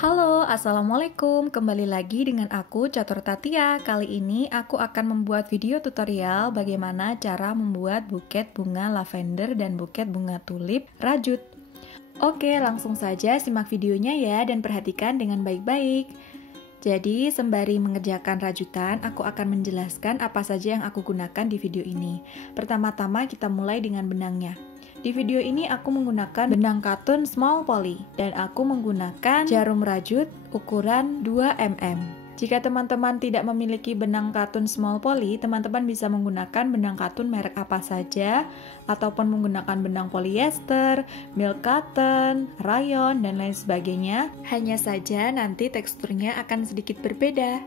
Halo, Assalamualaikum. Kembali lagi dengan aku, Catur Tatia. Kali ini aku akan membuat video tutorial bagaimana cara membuat buket bunga lavender dan buket bunga tulip rajut. Oke, langsung saja simak videonya ya dan perhatikan dengan baik-baik. Jadi, sembari mengerjakan rajutan, aku akan menjelaskan apa saja yang aku gunakan di video ini. Pertama-tama kita mulai dengan benangnya. Di video ini aku menggunakan benang katun small poly dan aku menggunakan jarum rajut ukuran 2 mm. Jika teman-teman tidak memiliki benang katun small poly, teman-teman bisa menggunakan benang katun merek apa saja ataupun menggunakan benang polyester, milk cotton, rayon, dan lain sebagainya. Hanya saja nanti teksturnya akan sedikit berbeda.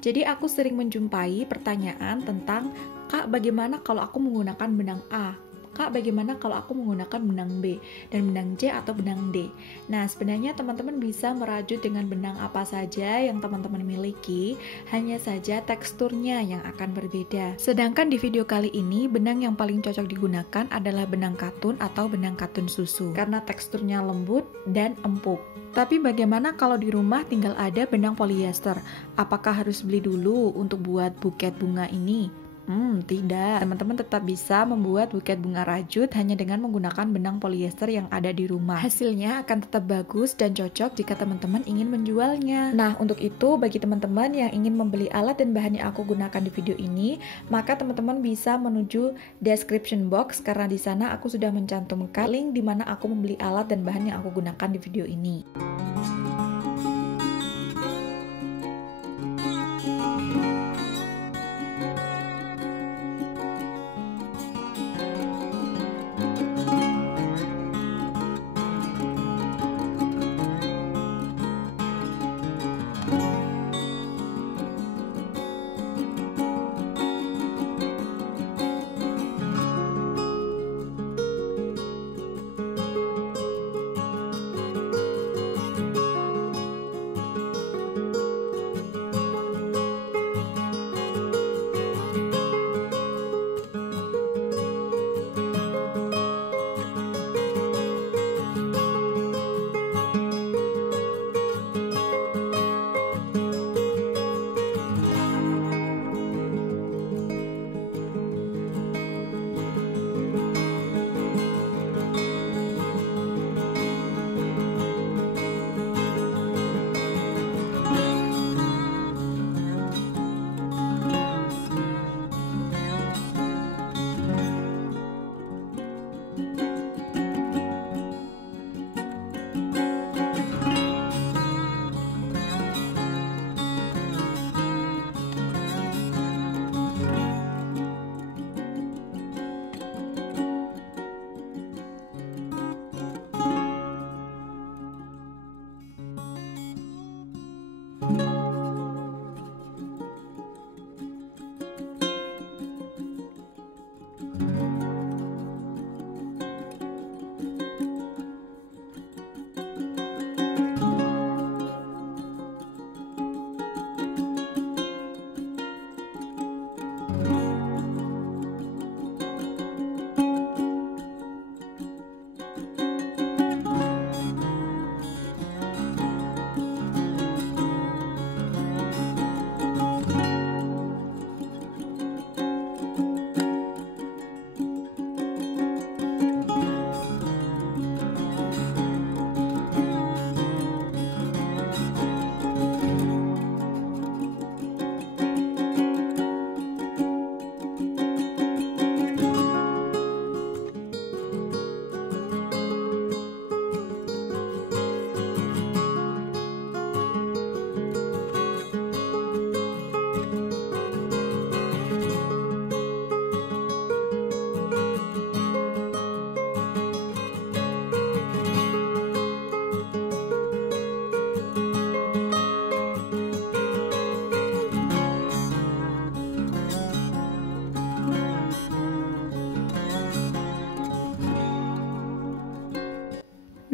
Jadi aku sering menjumpai pertanyaan tentang, "Kak, bagaimana kalau aku menggunakan benang A? Kak, bagaimana kalau aku menggunakan benang B dan benang C atau benang D?" Nah, sebenarnya teman-teman bisa merajut dengan benang apa saja yang teman-teman miliki, hanya saja teksturnya yang akan berbeda. Sedangkan di video kali ini, benang yang paling cocok digunakan adalah benang katun atau benang katun susu, karena teksturnya lembut dan empuk. Tapi bagaimana kalau di rumah tinggal ada benang polyester? Apakah harus beli dulu untuk buat buket bunga ini? Tidak. Teman-teman tetap bisa membuat buket bunga rajut hanya dengan menggunakan benang polyester yang ada di rumah. Hasilnya akan tetap bagus dan cocok jika teman-teman ingin menjualnya. Nah, untuk itu bagi teman-teman yang ingin membeli alat dan bahan yang aku gunakan di video ini, maka teman-teman bisa menuju description box karena di sana aku sudah mencantumkan link di mana aku membeli alat dan bahan yang aku gunakan di video ini.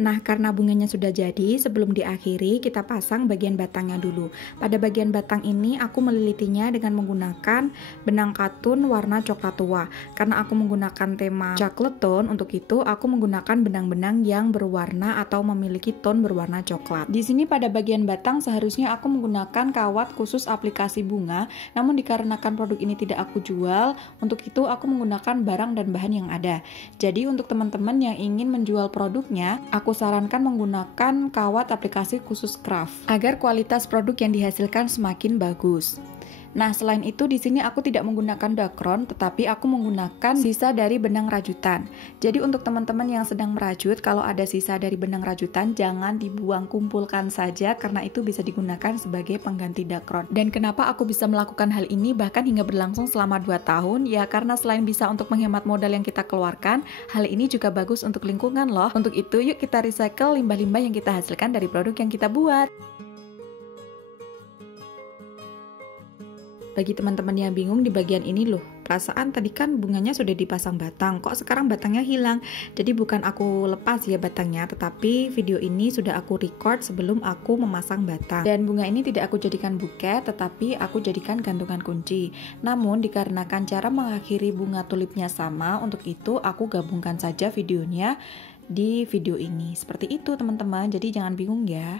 Nah, karena bunganya sudah jadi, sebelum diakhiri kita pasang bagian batangnya dulu. Pada bagian batang ini aku melilitinya dengan menggunakan benang katun warna coklat tua. Karena aku menggunakan tema chocolate tone, untuk itu aku menggunakan benang-benang yang berwarna atau memiliki tone berwarna coklat. Di sini pada bagian batang seharusnya aku menggunakan kawat khusus aplikasi bunga, namun dikarenakan produk ini tidak aku jual, untuk itu aku menggunakan barang dan bahan yang ada. Jadi untuk teman-teman yang ingin menjual produknya, aku sarankan menggunakan kawat aplikasi khusus craft agar kualitas produk yang dihasilkan semakin bagus. Nah, selain itu di sini aku tidak menggunakan dakron, tetapi aku menggunakan sisa dari benang rajutan. Jadi untuk teman-teman yang sedang merajut, kalau ada sisa dari benang rajutan jangan dibuang, kumpulkan saja karena itu bisa digunakan sebagai pengganti dakron. Dan kenapa aku bisa melakukan hal ini bahkan hingga berlangsung selama 2 tahun? Ya karena selain bisa untuk menghemat modal yang kita keluarkan, hal ini juga bagus untuk lingkungan loh. Untuk itu yuk kita recycle limbah-limbah yang kita hasilkan dari produk yang kita buat. Bagi teman-teman yang bingung di bagian ini loh, perasaan tadi kan bunganya sudah dipasang batang, kok sekarang batangnya hilang? Jadi bukan aku lepas ya batangnya, tetapi video ini sudah aku record sebelum aku memasang batang. Dan bunga ini tidak aku jadikan buket, tetapi aku jadikan gantungan kunci. Namun dikarenakan cara mengakhiri bunga tulipnya sama, untuk itu aku gabungkan saja videonya di video ini. Seperti itu teman-teman, jadi jangan bingung ya.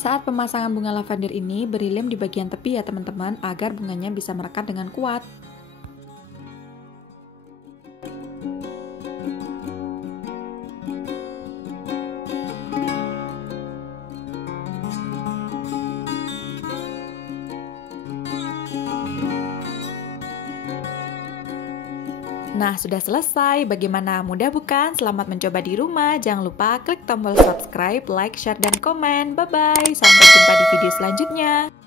Saat pemasangan bunga lavender ini, beri lem di bagian tepi ya teman-teman, agar bunganya bisa merekat dengan kuat. Nah, sudah selesai. Bagaimana? Mudah bukan? Selamat mencoba di rumah. Jangan lupa klik tombol subscribe, like, share, dan komen. Bye-bye. Sampai jumpa di video selanjutnya.